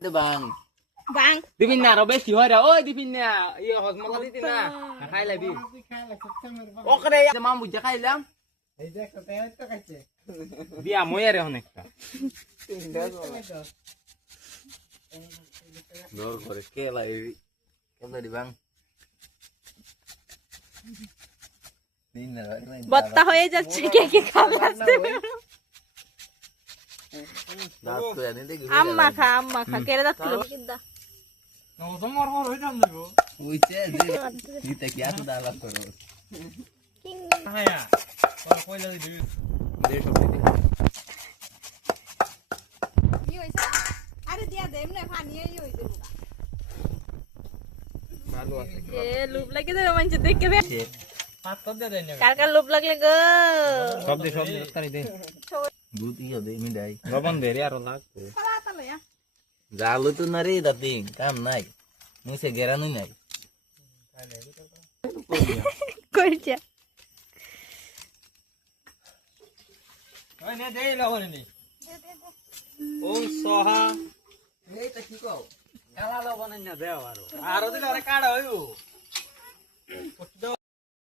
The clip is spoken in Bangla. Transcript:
Bang. Bang. Dipin na, Robes, si Hora. Oy, dipin na. Iyo, hos mo dito na. Nakaila di. Okay, ya mambu jakay lang. এই যে কোথায় তো কাছে Dia moya re honekta. Dor করে কে লাই কেমন দি bang? দিন না বত্তা হয়ে যাচ্ছে কে কে খাওয়াচ্ছে দাঁত তো জানি দেখি আম্মা খা কেড়ে দাঁত তুলো কিন্দা ও তোমার বড় হইতাম দেবো উইছে যে দিতে কি আতো দালা করো হ্যাঁ তোর কইলা দিবি দে সব দিতে কি হইছে আরে দিয়া দে এমনে পানি এই হইছে ভালো আছে এ লুপ লাগে তো মানছে দেখে বে পাত তো দে দেন কার কার লুপ লাগলে গো সব দে তারি দে দুধ ইয়া দে মিডাই লবণ দে রে আর লাগবে পালা তালে ya জালো তো না রে দাতিং কাম নাই মুছে গেরানো নাই কইছে ওই নে দেই লবণ নি ওম সোহা এইটা কি কও খেলা লবণ না দেও আরো দিলে আরে কাড়া হইবো